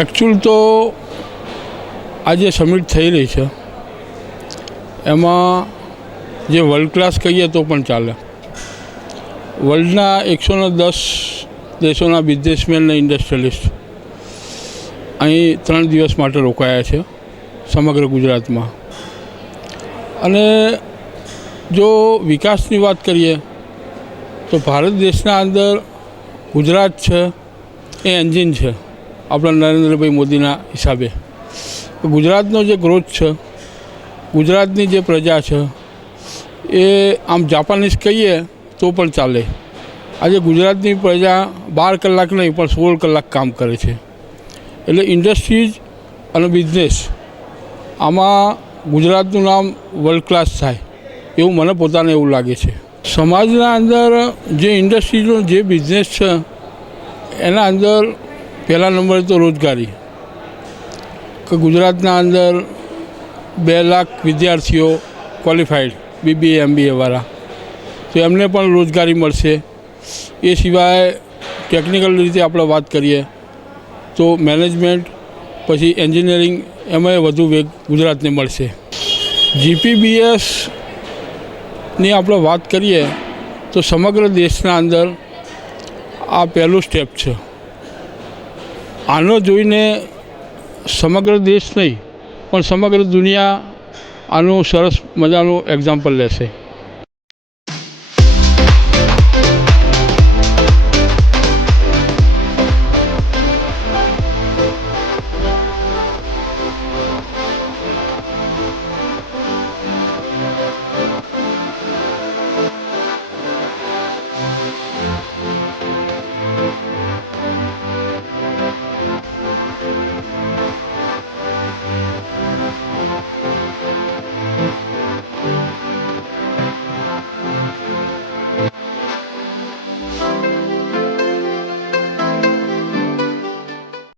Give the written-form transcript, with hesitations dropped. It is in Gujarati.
એકચ્યુઅલ તો આજે સમિટ થઈ રહી છે એમાં જે વર્લ્ડ ક્લાસ કહીએ તો પણ ચાલે. વર્લ્ડના 110 દેશોના બિઝનેસમેન અને ઇન્ડસ્ટ્રીયલિસ્ટ અહીં 3 દિવસ માટે રોકાયા છે સમગ્ર ગુજરાતમાં. અને જો વિકાસની વાત કરીએ તો ભારત દેશના અંદર ગુજરાત છે એ એન્જિન છે આપણા નરેન્દ્રભાઈ મોદીના હિસાબે. ગુજરાતનો જે ગ્રોથ છે, ગુજરાતની જે પ્રજા છે એ આમ જાપાનીઝ કહીએ તો પણ ચાલે. આજે ગુજરાતની પ્રજા 12 કલાક નહીં પણ 16 કલાક કામ કરે છે. એટલે ઇન્ડસ્ટ્રીઝ અને બિઝનેસ આમાં ગુજરાતનું નામ વર્લ્ડ ક્લાસ થાય એવું મને પોતાને એવું લાગે છે. સમાજના અંદર જે ઇન્ડસ્ટ્રીઝનો જે બિઝનેસ છે એના અંદર પહેલા નંબરે તો રોજગારી. કે ગુજરાતના અંદર 2 લાખ વિદ્યાર્થીઓ ક્વોલિફાઈડ BBA MBA વાળા, તો એમને પણ રોજગારી મળશે. એ સિવાય ટેકનિકલ રીતે આપણે વાત કરીએ તો મેનેજમેન્ટ પછી એન્જિનિયરિંગ એમાંય વધુ વેગ ગુજરાતને મળશે. GPBSની આપણે વાત કરીએ તો સમગ્ર દેશના અંદર આ પહેલું સ્ટેપ છે. આનો જોઈને સમગ્ર દેશ નહીં પણ સમગ્ર દુનિયા આનું સરસ મજાનું એક્ઝામ્પલ લેશે.